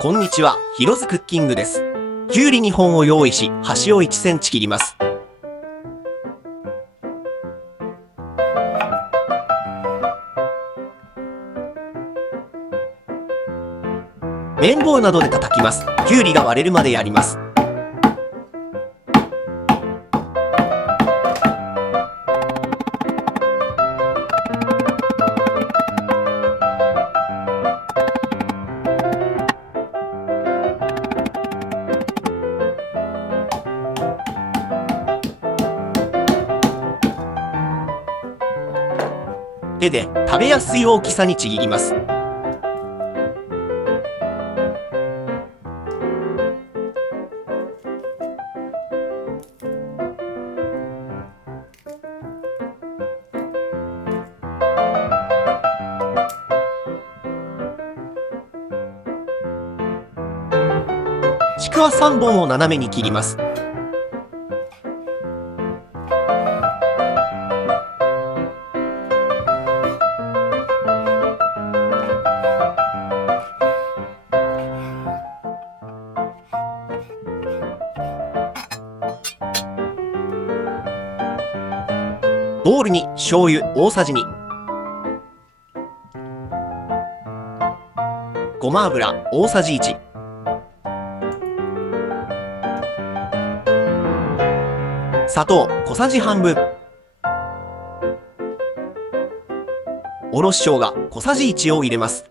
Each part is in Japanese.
こんにちは、ヒロズクッキングです。きゅうり2本を用意し、端を1センチ切ります。麺棒などで叩きます。きゅうりが割れるまでやります。手で食べやすい大きさにちぎります。ちくわ3本を斜めに切ります。ボウルに醤油大さじ2、ごま油大さじ1、砂糖小さじ半分、おろし生姜小さじ1を入れます。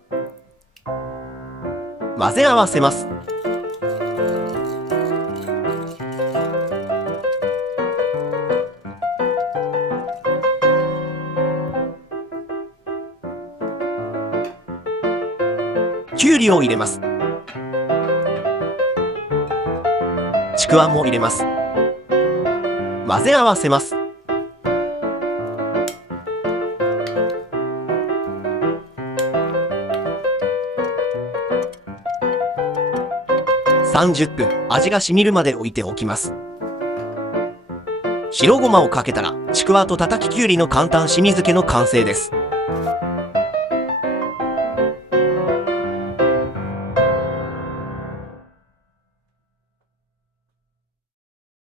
混ぜ合わせます。きゅうりを入れます。ちくわも入れます。混ぜ合わせます。30分味がしみるまで置いておきます。白ごまをかけたらちくわとたたききゅうりの簡単しみ漬けの完成です。